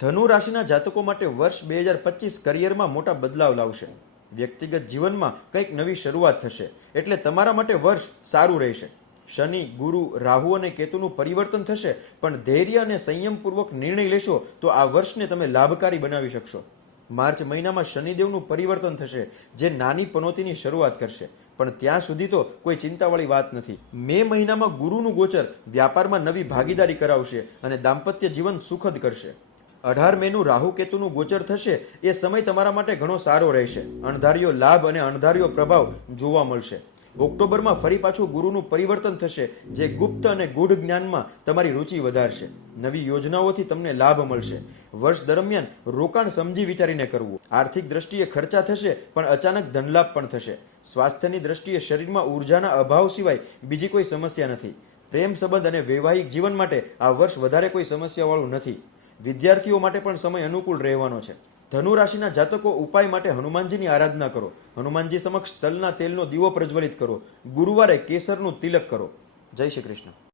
ધનુ રાશિના જાતકો માટે વર્ષ બે હજાર પચીસ કરિયરમાં મોટા બદલાવ લાવશે. વ્યક્તિગત જીવનમાં કંઈક નવી શરૂઆત થશે. એટલે તમારા માટે વર્ષ સારું રહેશે. શનિ, ગુરુ, રાહુ અને કેતુનું પરિવર્તન થશે, પણ ધૈર્ય અને સંયમપૂર્વક નિર્ણય લેશો તો આ વર્ષને તમે લાભકારી બનાવી શકશો. માર્ચ મહિનામાં શનિદેવનું પરિવર્તન થશે, જે નાની પનોતીની શરૂઆત કરશે. પણ ત્યાં સુધી તો કોઈ ચિંતાવાળી વાત નથી. મે મહિનામાં ગુરુનું ગોચર વ્યાપારમાં નવી ભાગીદારી કરાવશે અને દાંપત્ય જીવન સુખદ કરશે. અઢાર મેનું રાહુ કેતુનું ગોચર થશે, એ સમય તમારા માટે ઘણો સારો રહેશે. અણધાર્યો લાભ અને અણધાર્યો પ્રભાવ જોવા મળશે. ઓક્ટોબરમાં ફરી પાછું ગુરુનું પરિવર્તન થશે, જે ગુપ્ત અને ગૂઢ જ્ઞાનમાં તમારી રુચિ વધારશે. નવી યોજનાઓથી તમને લાભ મળશે. વર્ષ દરમિયાન રોકાણ સમજી વિચારીને કરવું. આર્થિક દ્રષ્ટિએ ખર્ચા થશે, પણ અચાનક ધનલાભ પણ થશે. સ્વાસ્થ્યની દ્રષ્ટિએ શરીરમાં ઉર્જાના અભાવ સિવાય બીજી કોઈ સમસ્યા નથી. પ્રેમ સંબંધ અને વૈવાહિક જીવન માટે આ વર્ષ વધારે કોઈ સમસ્યાવાળું નથી. વિદ્યાર્થીઓ માટે પણ સમય અનુકૂળ રહેવાનો છે. ધનુ રાશિના જાતકો ઉપાય માટે હનુમાનજીની આરાધના કરો. હનુમાનજી સમક્ષ તલના તેલનો દીવો પ્રજ્વલિત કરો. ગુરુવારે કેસરનું તિલક કરો. જય શ્રી કૃષ્ણ.